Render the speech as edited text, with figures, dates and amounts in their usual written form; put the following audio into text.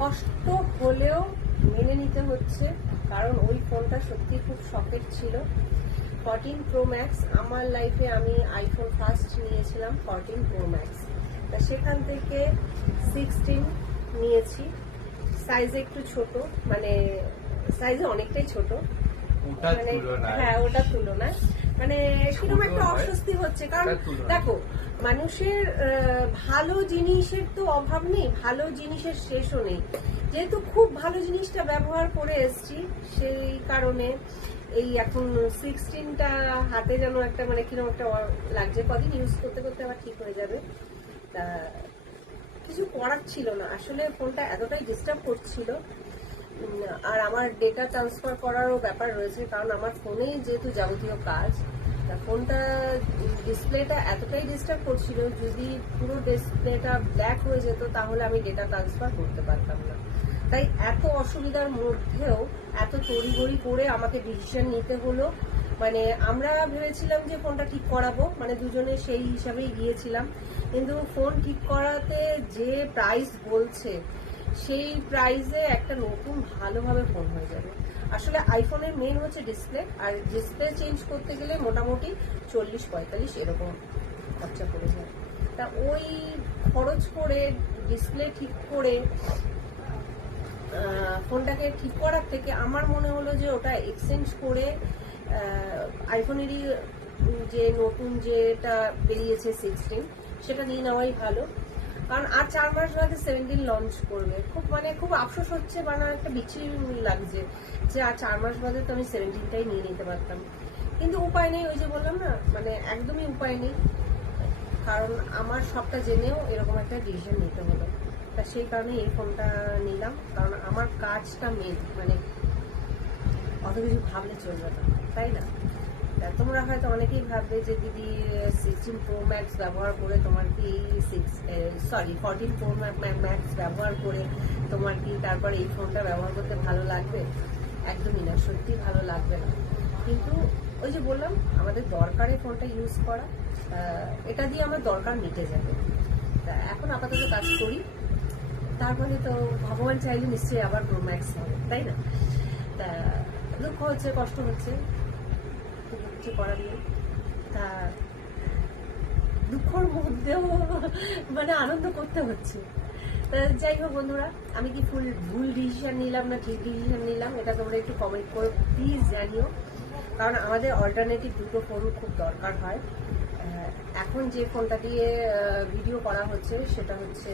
কষ্ট হলেও মেনে নিতে হচ্ছে, কারণ ওই ফোনটা সত্যি খুব শখের ছিল। 14 প্রো ম্যাক্স আমার লাইফে, আমি আইফোন ফার্স্ট নিয়েছিলাম 14 প্রো ম্যাক্স। তা সেখান থেকে 16 নিয়েছি। সাইজে একটু ছোট, মানে সাইজে অনেকটাই ছোট, মানে হ্যাঁ ওটার তুলনায় মানে কিরকম একটা অস্বস্তি হচ্ছে। কারণ দেখো, মানুষের ভালো জিনিসের তো অভাব নেই, ভালো জিনিসের শেষও নেই। যেহেতু খুব ভালো জিনিসটা ব্যবহার করে এসছি, সেই কারণে এই এখন 16টা হাতে যেন একটা মানে কিরকম একটা লাগছে। কদিন ইউজ করতে করতে আবার ঠিক হয়ে যাবে। তা কিছু করার ছিল না আসলে, ফোনটা এতটাই ডিস্টার্ব করছিল। আর আমার ডেটা ট্রান্সফার করারও ব্যাপার রয়েছে, কারণ আমার ফোনেই যেহেতু যাবতীয় কাজ। তা ফোনটা ডিসপ্লেটা এতটাই ডিস্টার্ব করছিল, যদি পুরো ডিসপ্লেটা ব্ল্যাক হয়ে যেত তাহলে আমি ডেটা ট্রান্সফার করতে পারতাম না। তাই এত অসুবিধার মধ্যেও এত তড়িঘড়ি করে আমাকে ডিসিশন নিতে হলো। মানে আমরা ভেবেছিলাম যে ফোনটা ঠিক করাবো, মানে দুজনে সেই হিসাবেই গিয়েছিলাম। কিন্তু ফোন ঠিক করাতে যে প্রাইস বলছে, সেই প্রাইসে একটা নতুন ভালোভাবে ফোন হয়ে যাবে। আসলে আইফোনের মেন হচ্ছে ডিসপ্লে, আর ডিসপ্লে চেঞ্জ করতে গেলে মোটামুটি 40-45 এরকম খরচা পড়ে যায়। তা ওই খরচ করে ডিসপ্লে ঠিক করে ফোনটাকে ঠিক করার থেকে আমার মনে হলো যে ওটা এক্সচেঞ্জ করে আইফোনেরই যে নতুন যেটা বেরিয়েছে 16, সেটা নিয়ে নেওয়াই ভালো। কারণ আর 4 মাস বাদে 17 লঞ্চ করবে। খুব আফসোস হচ্ছে, মানে একটা বিচ্ছিরি লাগছে যে আর 4 মাস বাদে তো আমি 17টাই নিয়ে নিতে পারতাম। কিন্তু উপায় নেই, ওই যে বললাম না, মানে একদমই উপায় নেই। কারণ আমার সবটা জেনেও এরকম একটা ডিসিশন নিতে হলো। তা সেই কারণে এই ফোনটা নিলাম, কারণ আমার কাজটা মেন, মানে অত কিছু ভাবলে চলবে না, তাই না? তোমরা হয়তো অনেকেই ভাববে যে দিদি 16 প্রো ম্যাক্স ব্যবহার করে তোমার কি 14 প্রো ম্যাক্স ব্যবহার করে তোমার কি তারপর এই ফোনটা ব্যবহার করতে ভালো লাগবে? একদমই না, সত্যি ভালো লাগবে না। কিন্তু ওই যে বললাম, আমাদের দরকারে ফোনটা ইউজ করা, এটা দিয়ে আমার দরকার মিটে যাবে। তা এখন আপাতত কাজ করি, তারপরে তো ভগবান চাইলে নিশ্চয়ই আবার প্রো ম্যাক্স হবে, তাই না? তা দুঃখ হচ্ছে, কষ্ট হচ্ছে, কিছু করার নেই। তা দুঃখর মধ্যেও মানে আনন্দ করতে হচ্ছে। তা যাই হোক বন্ধুরা, আমি কি ভুল ডিসিশন নিলাম না ঠিক ডিসিশন নিলাম, এটা তোমরা একটু কমেন্ট করে প্লিজ জানিও। কারণ আমাদের অল্টারনেটিভ দুটো ফোন খুব দরকার হয়। এখন যে ফোনটা দিয়ে ভিডিও করা হচ্ছে সেটা হচ্ছে